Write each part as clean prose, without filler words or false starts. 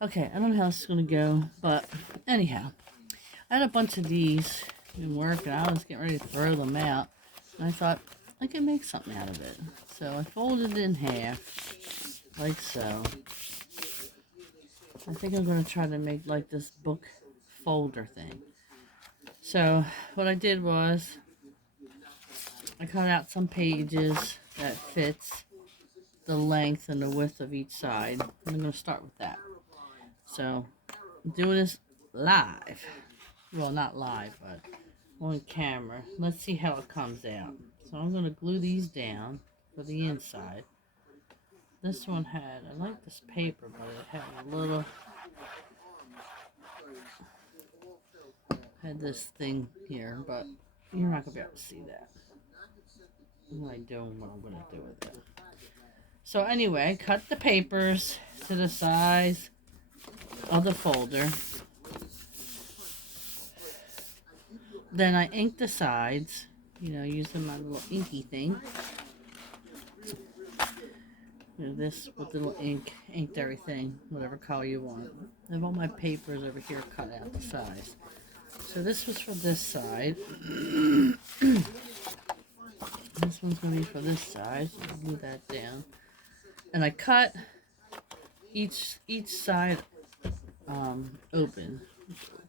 Okay, I don't know how this is going to go, but anyhow, I had a bunch of these in work, and I was getting ready to throw them out. And I thought I could make something out of it. So I folded it in half, like so. I think I'm going to try to make like this book folder thing. So what I did was I cut out some pages that fits the length and the width of each side. I'm going to start with that. So I'm doing this live. Well, not live, but on camera. Let's see how it comes out. So I'm going to glue these down for the inside. This one had, I like this paper, but it had a little, had this thing here, but you're not going to be able to see that. What am I doing? What I'm going to do with it. So anyway, cut the papers to the size of the folder. Then I inked the sides, using my little inky thing. This with little ink, inked everything, whatever color you want. I have all my papers over here cut out the size. So this was for this side. This one's going to be for this side, so I'll glue that down. And I cut each side open.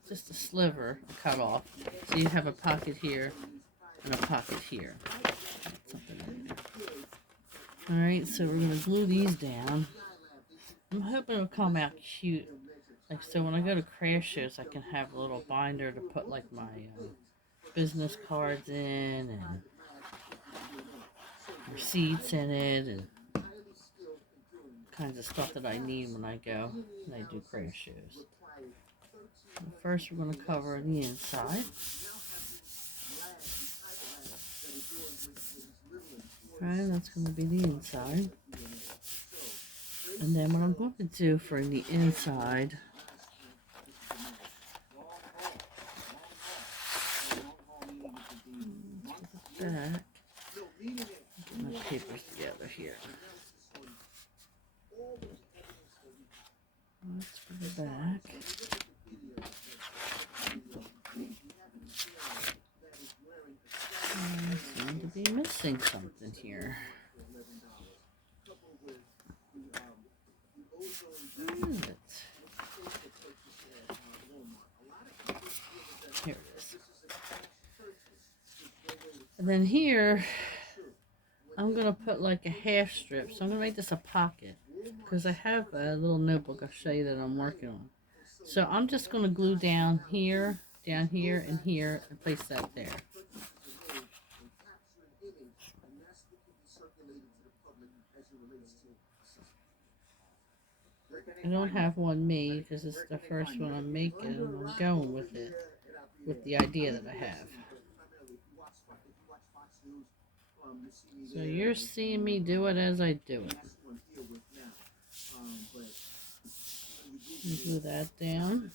Just a sliver cut off. So you have a pocket here and a pocket here. Something in there. Alright, so we're going to glue these down. I'm hoping it'll come out cute. Like, so when I go to craft shows, I can have a little binder to put, like, my business cards in and receipts in it and kinds of stuff that I need when I go and I do craft shows. So first, we're going to cover the inside. Alright, that's going to be the inside. And then what I'm going to do for the inside, back, get my papers together here. That's for the back. I seem to be missing something here. Where is it? Here it is. And then here, I'm going to put like a half strip. So I'm going to make this a pocket. Because I have a little notebook I'll show you that I'm working on. So I'm just going to glue down here, and here, and place that there. I don't have one made because it's the first one I'm making and I'm going with it, with the idea that I have. So you're seeing me do it as I do it. Glue that down.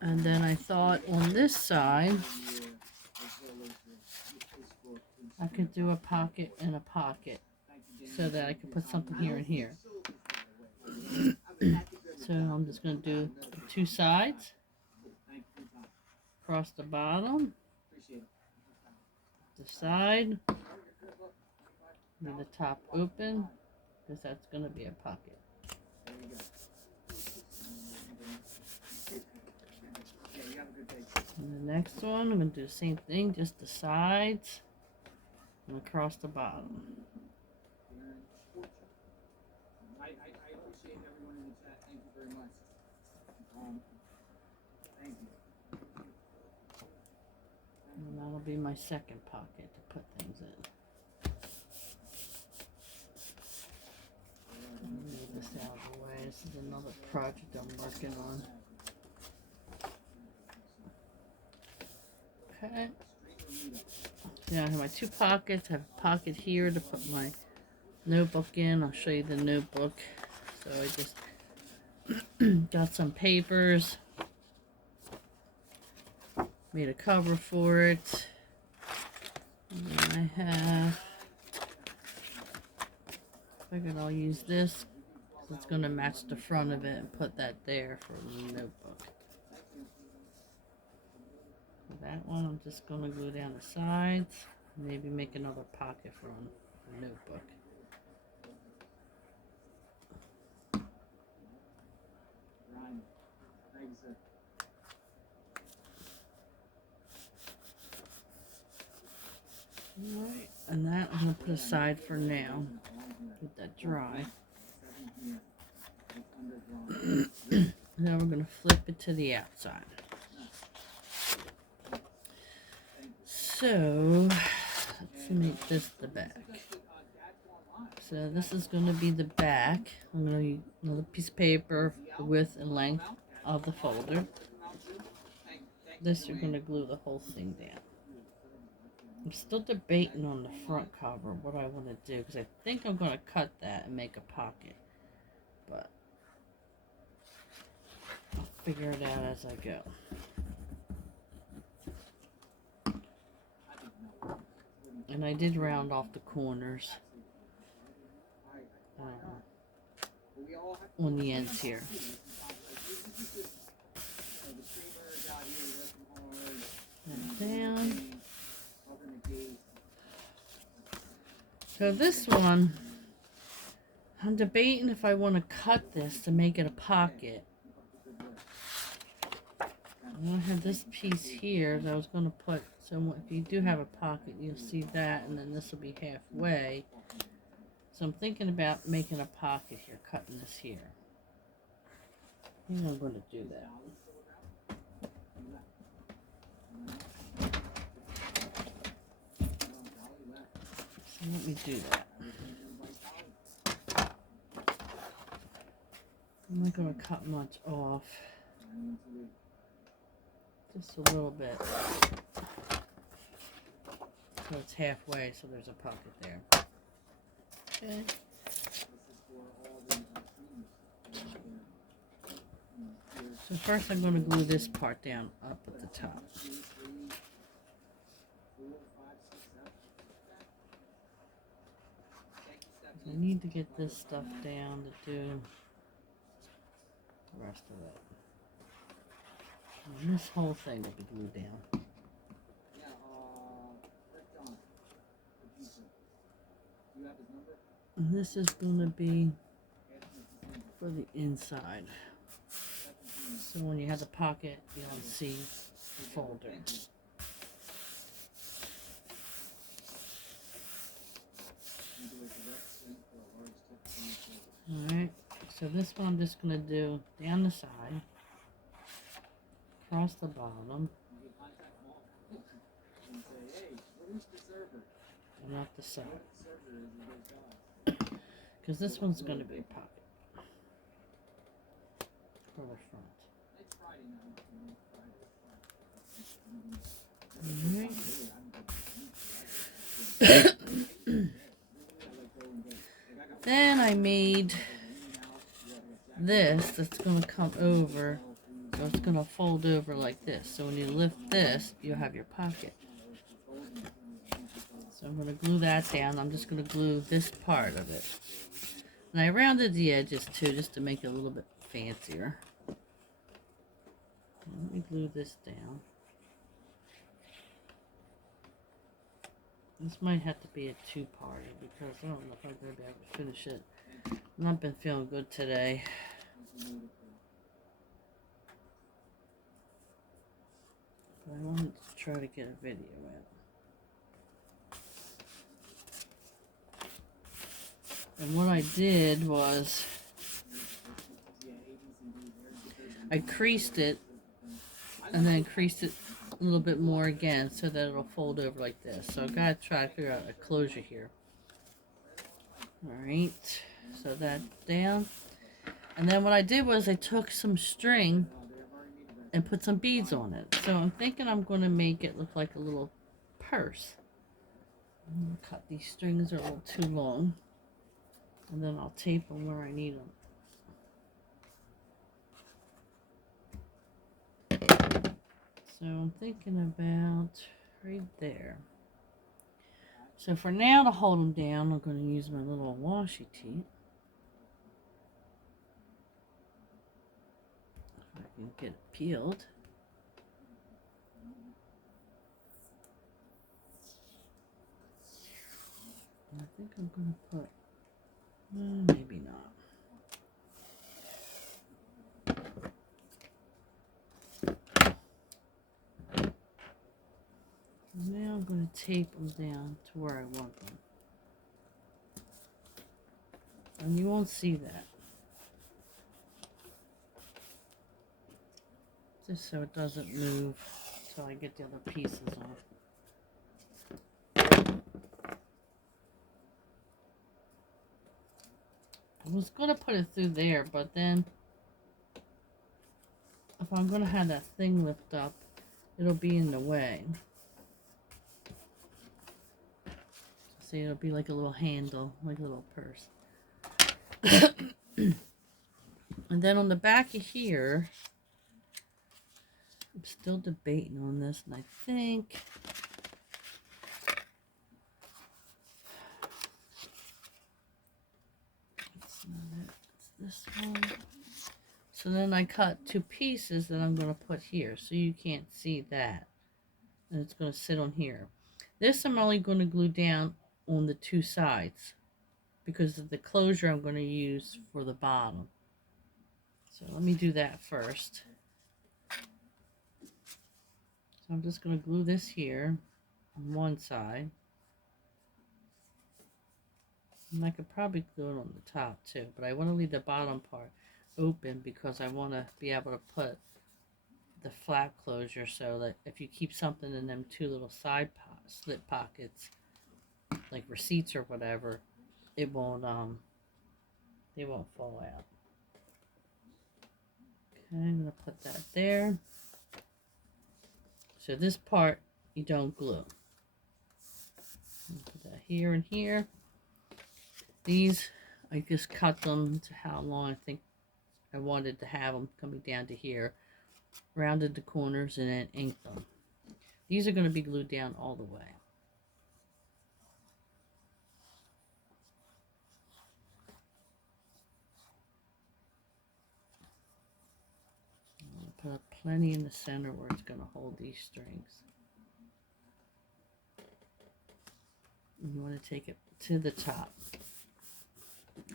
And then I thought on this side, I could do a pocket and a pocket so that I could put something here and here. So I'm just going to do two sides, across the bottom, the side, and the top open, because that's going to be a pocket. And the next one, I'm going to do the same thing, just the sides and across the bottom. I appreciate everyone in the chat. Thank you very much. Thank you. And that'll be my second pocket to put things in. Move this out of the way. This is another project I'm working on. Okay. Yeah, I have my two pockets. I have a pocket here to put my notebook in. I'll show you the notebook. So I just got some papers, made a cover for it. And then I have, figured I'll use this It's going to match the front of it and put that there for the notebook. For that one, I'm just going to glue down the sides. Maybe make another pocket for a notebook. Alright, and that I'm going to put aside for now. Let that dry. Now we're going to flip it to the outside. So, let's make this the back. So this is going to be the back. I'm going to use another piece of paper, the width and length of the folder. This you're going to glue the whole thing down. I'm still debating on the front cover, what I want to do, because I think I'm going to cut that and make a pocket. But I'll figure it out as I go. And I did round off the corners on the ends here. And down. So this one, I'm debating if I want to cut this to make it a pocket. And I have this piece here that I was going to put, so if you do have a pocket, you'll see that, and then this will be halfway. So I'm thinking about making a pocket here, cutting this here. I think I'm going to do that. So let me do that. I'm not going to cut much off. Just a little bit. So it's halfway, so there's a pocket there. Okay. So first I'm going to glue this part down up at the top. I need to get this stuff down to do the rest of it. And this whole thing will be glued down. And this is going to be for the inside. So when you have the pocket, you'll see the folder. Alright, so this one I'm just going to do down the side, across the bottom, and up the side. Because this one's going to be a pocket for the front. Alright. Then I made this that's going to come over, so it's going to fold over like this. So when you lift this, you'll have your pocket. So I'm going to glue that down. I'm just going to glue this part of it. And I rounded the edges too, just to make it a little bit fancier. Let me glue this down. This might have to be a two-parter because I don't know if I'm going to be able to finish it. I've not been feeling good today. But I wanted to try to get a video out. And what I did was I creased it and then creased it a little bit more again so that it'll fold over like this. So I've got to try to figure out a closure here. Alright, so that's down. And then what I did was I took some string and put some beads on it. So I'm thinking I'm going to make it look like a little purse. I'm going to cut these strings, are a little too long. And then I'll tape them where I need them. So I'm thinking about right there. So for now, to hold them down, I'm going to use my little washi tape. I can get it peeled. I think I'm going to put, maybe not. Now I'm going to tape them down to where I want them. And you won't see that. Just so it doesn't move until I get the other pieces on. I was going to put it through there, but then if I'm going to have that thing lift up, it'll be in the way. See, it'll be like a little handle, like a little purse. And then on the back of here, I'm still debating on this, and I think it's not it, it's this one. So then I cut 2 pieces that I'm going to put here, so you can't see that. And it's going to sit on here. This I'm only going to glue down on the 2 sides because of the closure I'm going to use for the bottom. So let me do that first. So I'm just going to glue this here on one side. And I could probably glue it on the top too, but I want to leave the bottom part open because I want to be able to put the flap closure so that if you keep something in them 2 little side slip pockets, like receipts or whatever, it won't they won't fall out. Okay, I'm gonna put that there. So this part you don't glue. Put that here and here. These I just cut them to how long I think I wanted to have them coming down to here. Rounded the corners and then inked them. These are going to be glued down all the way. I'm going to put plenty in the center where it's going to hold these strings. And you want to take it to the top.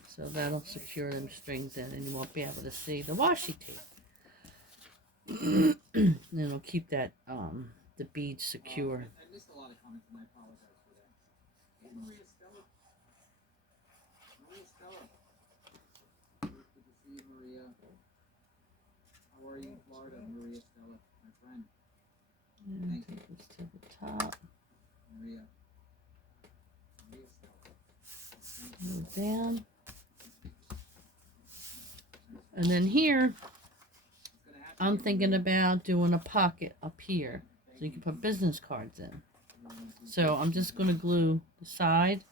So that'll secure them strings in and you won't be able to see the washi tape. And it'll keep that the beads secure. I missed a lot of comments and I apologize for that. Hey, Maria Stella. Maria Stella. Good to see you, Maria. How are you in Florida, Maria Stella, my friend? And take this to the top. Maria. Maria Stella. Move down. And then here, I'm thinking about doing a pocket up here so you can put business cards in. So I'm just going to glue the side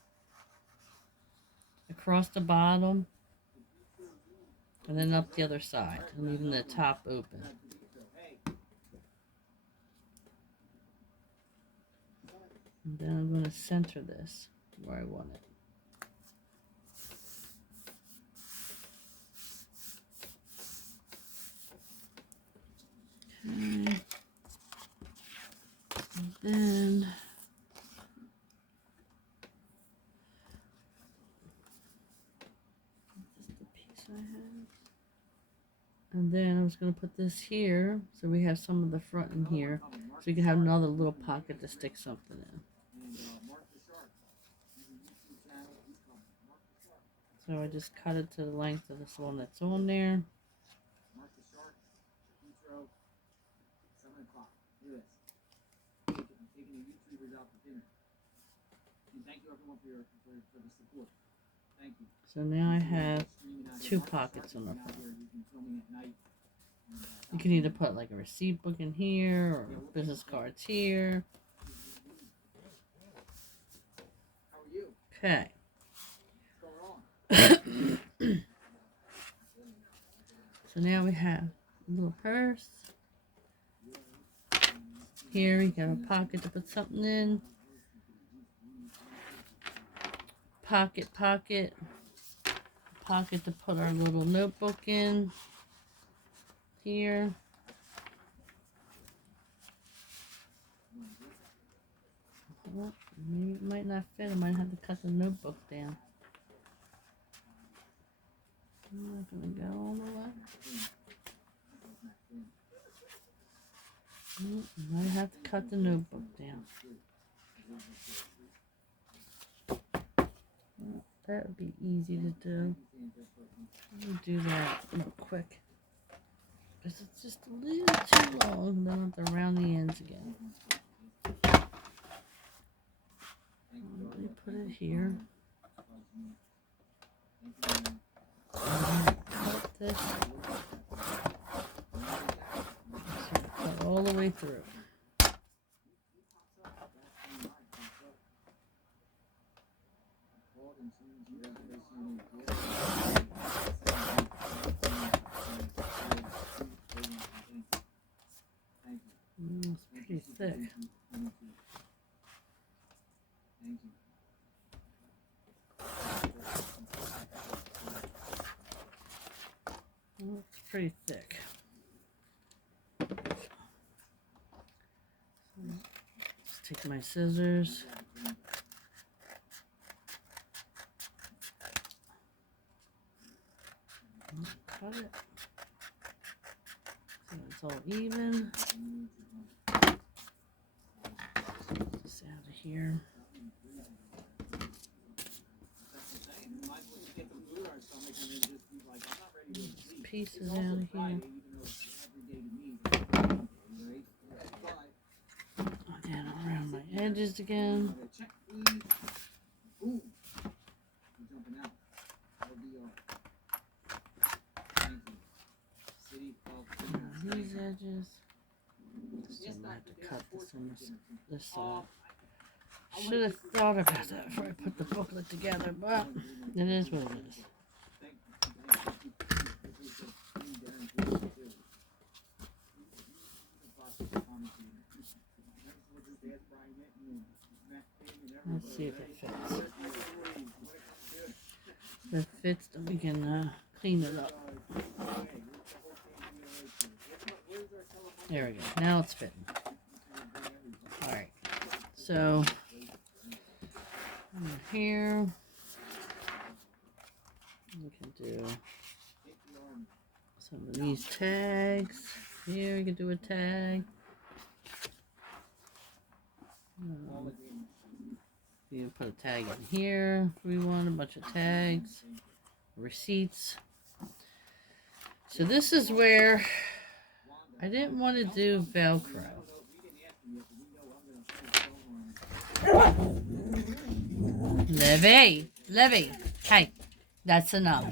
across the bottom and then up the other side, leaving the top open. And then I'm going to center this where I want it. Okay. And then just the piece I have. And then I was going to put this here so we have some of the front in here so you can have another little pocket to stick something in. So I just cut it to the length of this one that's on there. Mark the Shark, intro, 7 o'clock. Look at this. I'm taking the YouTubers out for dinner. And thank you everyone for the support. Thank you. So now I have 2 pockets on the front. You can either put like a receipt book in here or business cards here. How are you? Okay. So now we have a little purse. Here we got a pocket to put something in. Pocket. Pocket to put our little notebook in. here. Well, maybe it might not fit. I might have to cut the notebook down. I'm not gonna go all the way. I might have to cut the notebook down. Well, that would be easy to do. Let me do that real quick. Because it's just a little too long. Then I have to round the ends again. Let me put it here. Cut this. Cut all the way through. It's pretty thick. Well, it's pretty thick. Just take my scissors. Cut it. So it's all even. Just out of here. Pieces out of here. Again, around my edges again. These edges. Still might have to cut this on this side. Should have thought about that before I put the booklet together, but it is what it is. Let's see if it fits. If it fits, then we can clean it up. There we go. Now it's fitting. Alright. So, here, we can do some of these tags. Here, you can do a tag. You can put a tag in here if we want, a bunch of tags, receipts. So this is where I didn't want to do Velcro. Livy, hey, that's enough.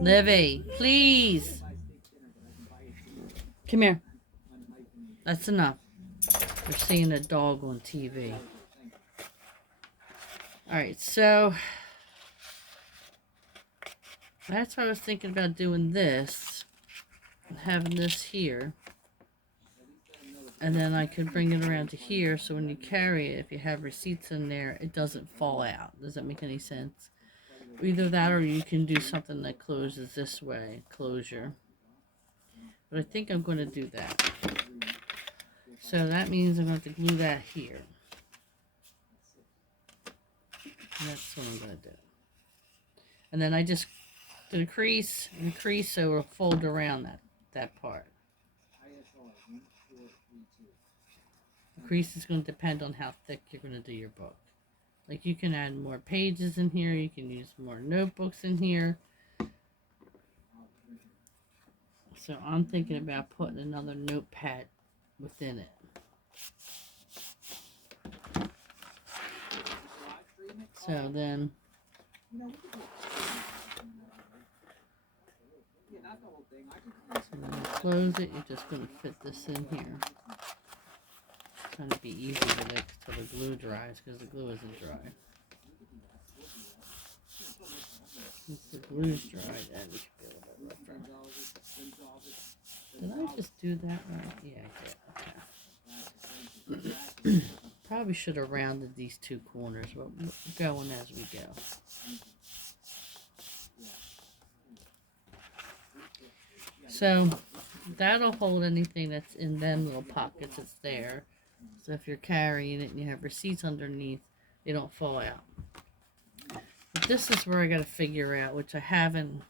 Livy, please. Come here. That's enough. We're seeing a dog on TV. Alright, so that's why I was thinking about doing this. Having this here. And then I could bring it around to here so when you carry it, if you have receipts in there, it doesn't fall out. Does that make any sense? Either that or you can do something that closes this way. Closure. But I think I'm going to do that. So that means I'm going to have to glue that here. And that's what I'm going to do. And then I just did a crease and a crease so it'll fold around that part. The crease is going to depend on how thick you're going to do your book. Like you can add more pages in here. You can use more notebooks in here. So I'm thinking about putting another notepad within it. So then, when you close it, you're just going to fit this in here. It's going to be easy to make until the glue dries because the glue isn't dry. Once the glue's dry, then we should be a little bit rougher. Did I just do that right? Yeah, I did. Okay. Probably should have rounded these two corners, but we're going as we go. So that'll hold anything that's in them little pockets that's there. So if you're carrying it and you have receipts underneath, they don't fall out. But this is where I got to figure out, which I haven't.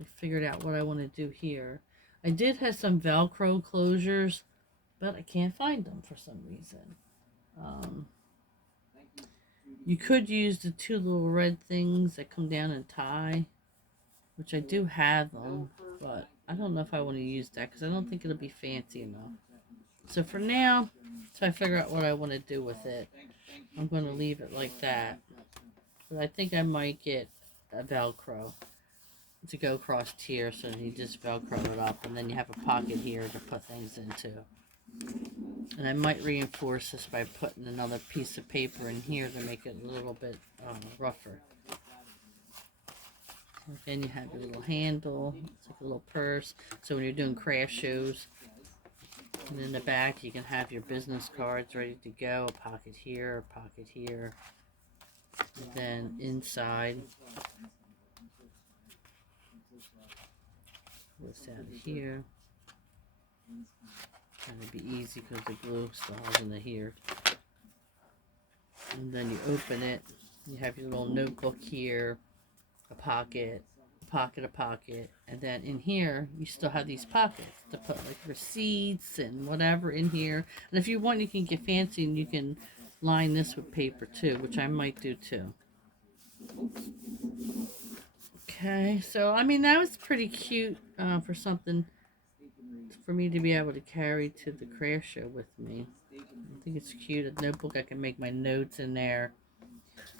I figured out what I want to do here. I did have some Velcro closures, but I can't find them for some reason. You could use the two little red things that come down and tie, which I do have them, but I don't know if I want to use that because I don't think it'll be fancy enough. So for now, till I figure out what I want to do with it, I'm going to leave it like that. But I think I might get a Velcro to go across here, so you just Velcro it up, and then you have a pocket here to put things into. And I might reinforce this by putting another piece of paper in here to make it a little bit rougher. So then you have your little handle. It's like a little purse. So when you're doing craft shows, and in the back you can have your business cards ready to go. A pocket here, a pocket here. And then inside, what's down here. Trying to be easy because the glue still has in the here. And then you open it. You have your little notebook here, a pocket, a pocket, and then in here you still have these pockets to put like receipts and whatever in here. And if you want, you can get fancy and you can line this with paper too, which I might do too. Okay, so I mean that was pretty cute for something for me to be able to carry to the craft show with me. I think it's cute. A notebook, I can make my notes in there.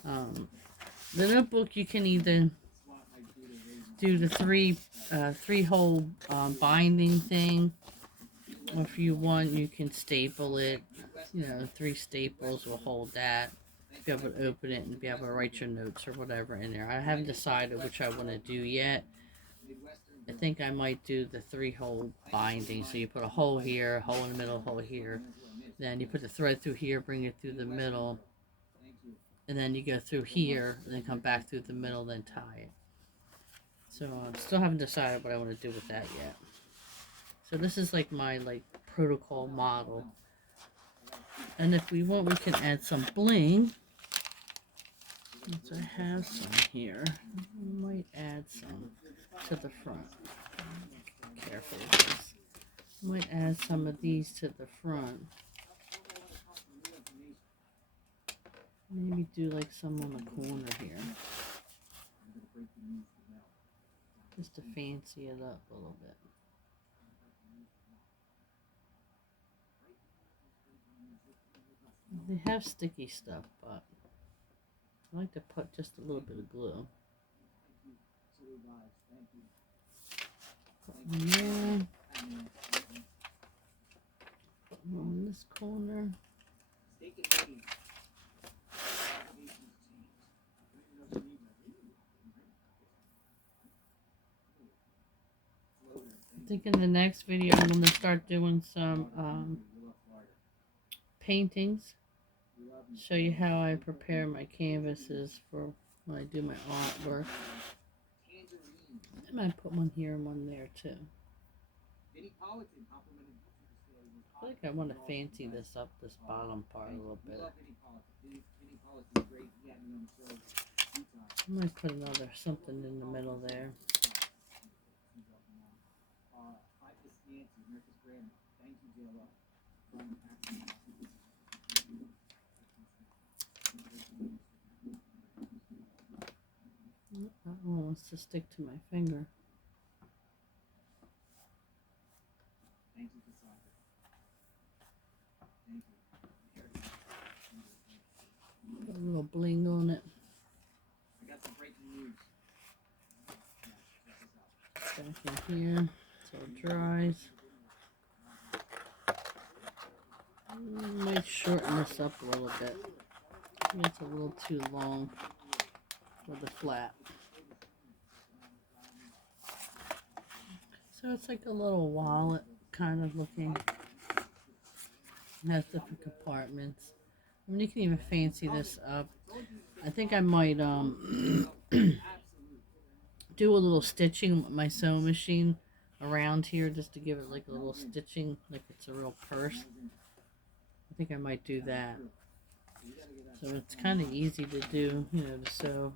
The notebook, you can either do the three hole binding thing, or if you want, you can staple it. You know, 3 staples will hold that. Be able to open it and be able to write your notes or whatever in there. I haven't decided which I want to do yet. I think I might do the 3 hole binding. So you put a hole here, a hole in the middle, a hole here. Then you put the thread through here, bring it through the middle. And then you go through here, and then come back through the middle, then tie it. So I still haven't decided what I want to do with that yet. So this is like my protocol model. And if we want, we can add some bling. Since I have some here, I might add some to the front. Careful with this. I might add some of these to the front. Maybe do like some on the corner here. Just to fancy it up a little bit. They have sticky stuff, but I like to put just a little bit of glue. Put one there. Put one on this corner. I think in the next video I'm going to start doing some paintings. Show you how I prepare my canvases for when I do my artwork. I might put one here and one there too. I think I want to fancy this up, this bottom part a little bit. I might put another something in the middle there. That one wants to stick to my finger. Put a little bling on it. Back in here so it dries. Might shorten this up a little bit. It's a little too long for the flap. So it's like a little wallet kind of looking. It has different compartments. I mean, you can even fancy this up. I think I might do a little stitching with my sewing machine around here just to give it like a little stitching, like it's a real purse. I think I might do that. So it's kind of easy to do, you know, to sew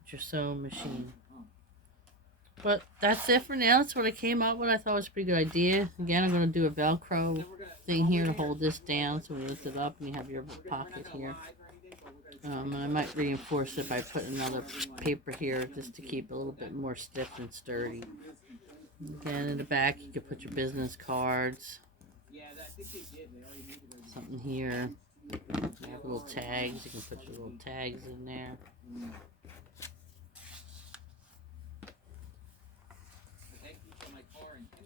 with your sewing machine. But that's it for now. That's what I came up with. I thought it was a pretty good idea. Again, I'm going to do a Velcro thing here to hold this down, so we lift it up and you have your pocket here. And I might reinforce it by putting another paper here just to keep it a little bit more stiff and sturdy. Then in the back you can put your business cards. Something here. You have little tags. You can put your little tags in there.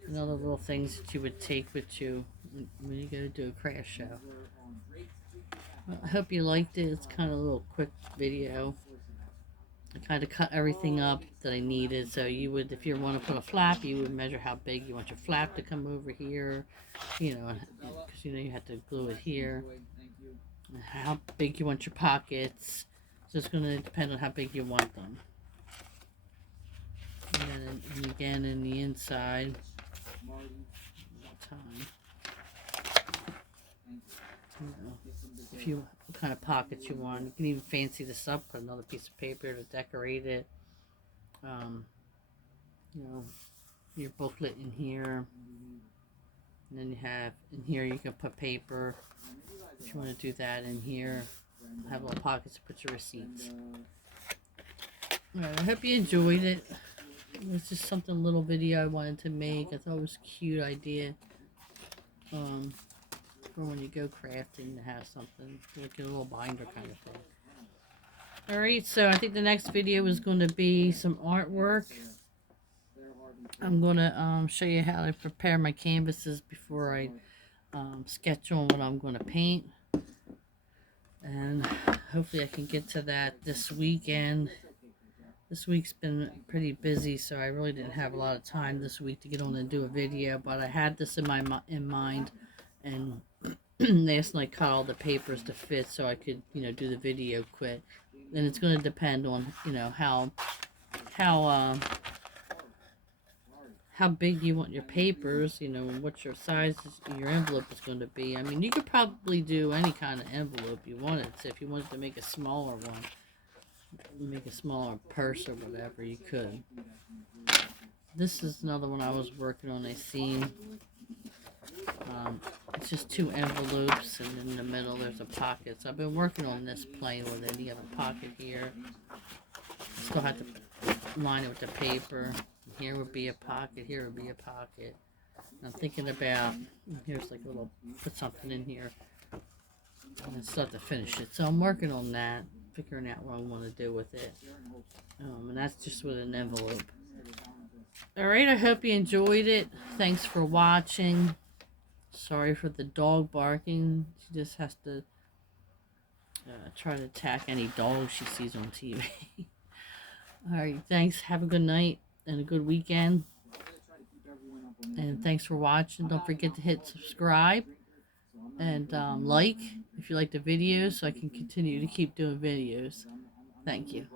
And other little things that you would take with you when you go to do a craft show. Well, I hope you liked it. It's kind of a little quick video. I kind of cut everything up that I needed. So you would, if you want to put a flap, you would measure how big you want your flap to come over here. You know, because you know you have to glue it here. How big you want your pockets. So it's going to depend on how big you want them. And again in the inside. You know, if you what kind of pockets you want, you can even fancy this up. Put another piece of paper to decorate it. You know, your booklet in here, and then you have in here you can put paper. If you want to do that in here, have little pockets to put your receipts. Alright, I hope you enjoyed it. It was just something little video I wanted to make. I thought it was a cute idea. For when you go crafting to have something like a little binder kind of thing. Alright, so I think the next video is going to be some artwork. I'm going to show you how I prepare my canvases before I sketch on what I'm going to paint. And hopefully I can get to that this weekend. This week's been pretty busy, so I really didn't have a lot of time this week to get on and do a video, but I had this in mind, and last night cut all the papers to fit so I could, you know, do the video quick. And it's going to depend on, you know, how big you want your papers, you know, and what your size your envelope is going to be. I mean, you could probably do any kind of envelope you wanted. So if you wanted to make a smaller one, make a smaller purse or whatever, you could. This is another one I was working on. I seen it's just 2 envelopes, and in the middle there's a pocket. So I've been working on this playing with it. You have a pocket here. Still have to line it with the paper. Here would be a pocket. Here would be a pocket. I'm thinking about, here's like a little, put something in here, and still have to finish it. So I'm working on that, figuring out what I want to do with it. And that's just with an envelope. Alright, I hope you enjoyed it. Thanks for watching. Sorry for the dog barking. She just has to try to attack any dog she sees on TV. Alright, thanks. Have a good night and a good weekend. And thanks for watching. Don't forget to hit subscribe and like if you like the videos, so I can continue to keep doing videos. Thank you.